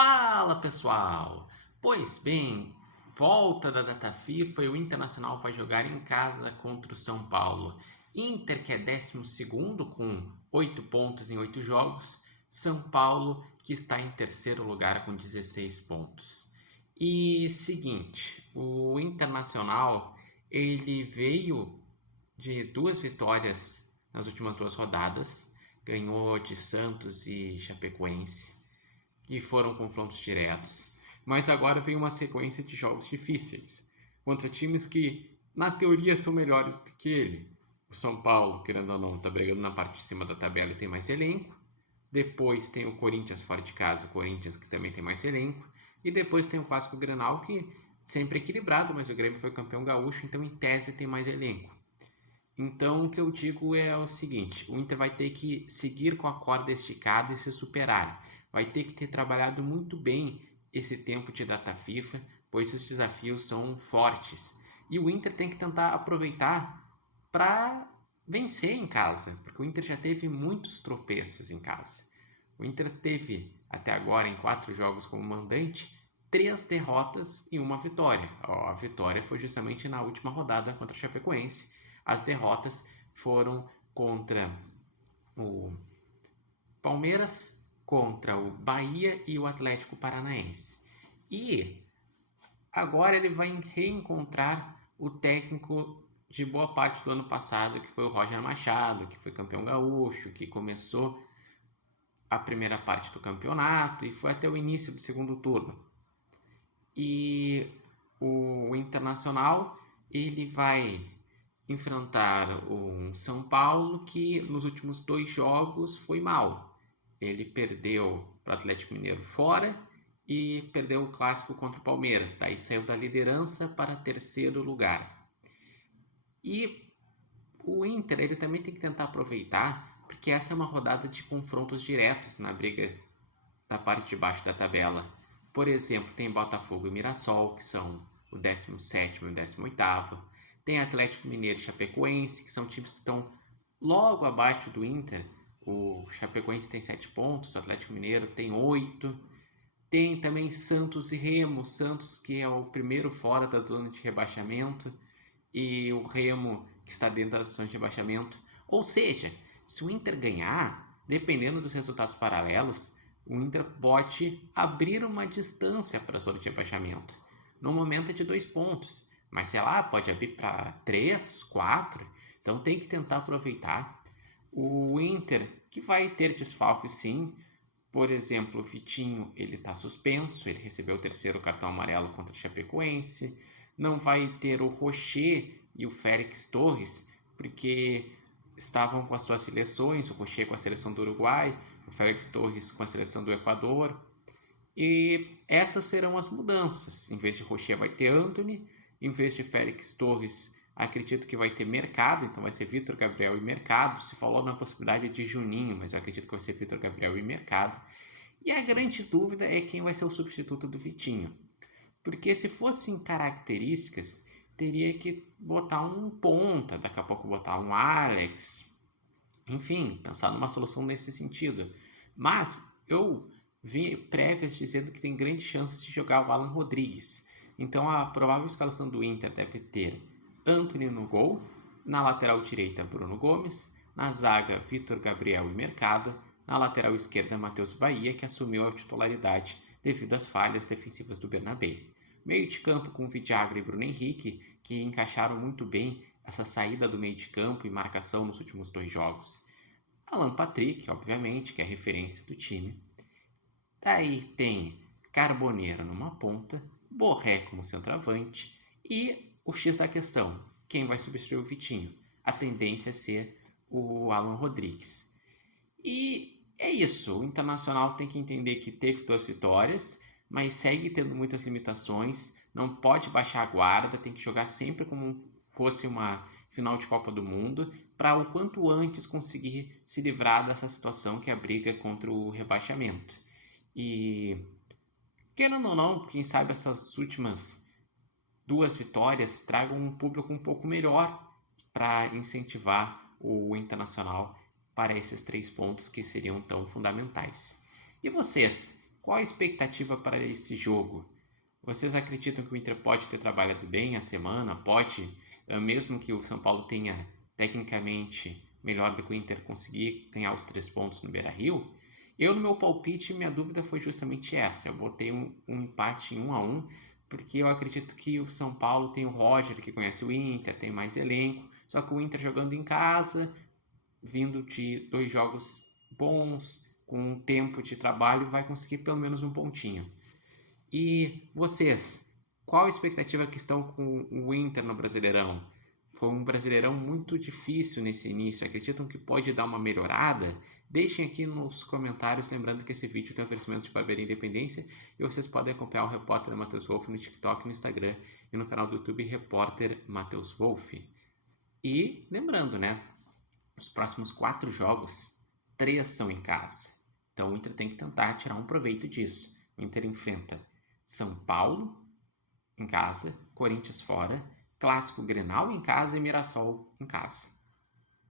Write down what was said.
Fala pessoal! Pois bem, volta da data FIFA e o Internacional vai jogar em casa contra o São Paulo. Inter que é 12º com 8 pontos em 8 jogos, São Paulo que está em terceiro lugar com 16 pontos. E seguinte, o Internacional ele veio de 2 vitórias nas últimas 2 rodadas, ganhou de Santos e Chapecoense que foram confrontos diretos, mas agora vem uma sequência de jogos difíceis contra times que, na teoria, são melhores do que ele. O São Paulo, querendo ou não, está brigando na parte de cima da tabela e tem mais elenco. Depois tem o Corinthians fora de casa, o Corinthians que também tem mais elenco. E depois tem o Clássico Grenal, que sempre equilibrado, mas o Grêmio foi campeão gaúcho, então em tese tem mais elenco. Então o que eu digo é o seguinte, o Inter vai ter que seguir com a corda esticada e se superar. Vai ter que ter trabalhado muito bem esse tempo de data FIFA, pois os desafios são fortes. E o Inter tem que tentar aproveitar para vencer em casa, porque o Inter já teve muitos tropeços em casa. O Inter teve, até agora, em 4 jogos como mandante, 3 derrotas e 1 vitória. A vitória foi justamente na última rodada contra a Chapecoense. As derrotas foram contra o Palmeiras, contra o Bahia e o Atlético Paranaense. E agora ele vai reencontrar o técnico de boa parte do ano passado, que foi o Roger Machado, que foi campeão gaúcho, que começou a primeira parte do campeonato e foi até o início do segundo turno. E o Internacional ele vai enfrentar um São Paulo que nos últimos 2 jogos foi mal. Ele perdeu para o Atlético Mineiro fora e perdeu o clássico contra o Palmeiras. Daí saiu da liderança para terceiro lugar. E o Inter ele também tem que tentar aproveitar, porque essa é uma rodada de confrontos diretos na briga da parte de baixo da tabela. Por exemplo, tem Botafogo e Mirassol, que são o 17º e o 18º. Tem Atlético Mineiro e Chapecoense, que são times que estão logo abaixo do Inter. O Chapecoense tem 7 pontos, o Atlético Mineiro tem 8. Tem também Santos e Remo, Santos que é o primeiro fora da zona de rebaixamento e o Remo que está dentro da zona de rebaixamento. Ou seja, se o Inter ganhar, dependendo dos resultados paralelos, o Inter pode abrir uma distância para a zona de rebaixamento. No momento é de 2 pontos, mas sei lá, pode abrir para 3, 4. Então tem que tentar aproveitar. O Inter, que vai ter desfalques sim, por exemplo, o Vitinho ele está suspenso, ele recebeu o 3º cartão amarelo contra o Chapecoense. Não vai ter o Rocher e o Félix Torres, porque estavam com as suas seleções, o Rocher com a seleção do Uruguai, o Félix Torres com a seleção do Equador. E essas serão as mudanças. Em vez de Rocher vai ter Antony, em vez de Félix Torres acredito que vai ter Mercado, então vai ser Vitor Gabriel e Mercado. Se falou na possibilidade de Juninho, mas eu acredito que vai ser Vitor Gabriel e Mercado. E a grande dúvida é quem vai ser o substituto do Vitinho. Porque se fossem características, teria que botar um ponta, daqui a pouco botar um Alex. Enfim, pensar numa solução nesse sentido. Mas eu vi prévias dizendo que tem grandes chances de jogar o Alan Rodrigues. Então a provável escalação do Inter deve ter Antony no gol, na lateral direita Bruno Gomes, na zaga Vitor Gabriel e Mercado, na lateral esquerda Matheus Bahia, que assumiu a titularidade devido às falhas defensivas do Bernabé. Meio de campo com Vidiagra e Bruno Henrique, que encaixaram muito bem essa saída do meio de campo e marcação nos últimos 2 jogos. Alan Patrick, obviamente, que é a referência do time. Daí tem Carboneira numa ponta, Borré como centroavante e o X da questão, quem vai substituir o Vitinho? A tendência é ser o Alan Rodrigues. E é isso, o Internacional tem que entender que teve 2 vitórias, mas segue tendo muitas limitações, não pode baixar a guarda, tem que jogar sempre como fosse uma final de Copa do Mundo, para o quanto antes conseguir se livrar dessa situação que é a briga contra o rebaixamento. E querendo ou não, quem sabe essas últimas 2 vitórias tragam um público um pouco melhor para incentivar o Internacional para esses 3 pontos que seriam tão fundamentais. E vocês, qual a expectativa para esse jogo? Vocês acreditam que o Inter pode ter trabalhado bem a semana? Pode, mesmo que o São Paulo tenha tecnicamente melhor do que o Inter, conseguir ganhar os 3 pontos no Beira-Rio? Eu, no meu palpite, minha dúvida foi justamente essa. Eu botei um empate em 1-1, porque eu acredito que o São Paulo tem o Roger, que conhece o Inter, tem mais elenco, só que o Inter jogando em casa, vindo de 2 jogos bons, com um tempo de trabalho, vai conseguir pelo menos um pontinho. E vocês, qual a expectativa que estão com o Inter no Brasileirão? Foi um Brasileirão muito difícil nesse início. Acreditam que pode dar uma melhorada? Deixem aqui nos comentários, lembrando que esse vídeo tem oferecimento de Barbearia Independência e vocês podem acompanhar o Repórter Matheus Wolff no TikTok, no Instagram e no canal do YouTube Repórter Matheus Wolff. E lembrando, né? Os próximos 4 jogos, 3 são em casa. Então o Inter tem que tentar tirar um proveito disso. O Inter enfrenta São Paulo em casa, Corinthians fora, Clássico Grenal em casa e Mirassol em casa.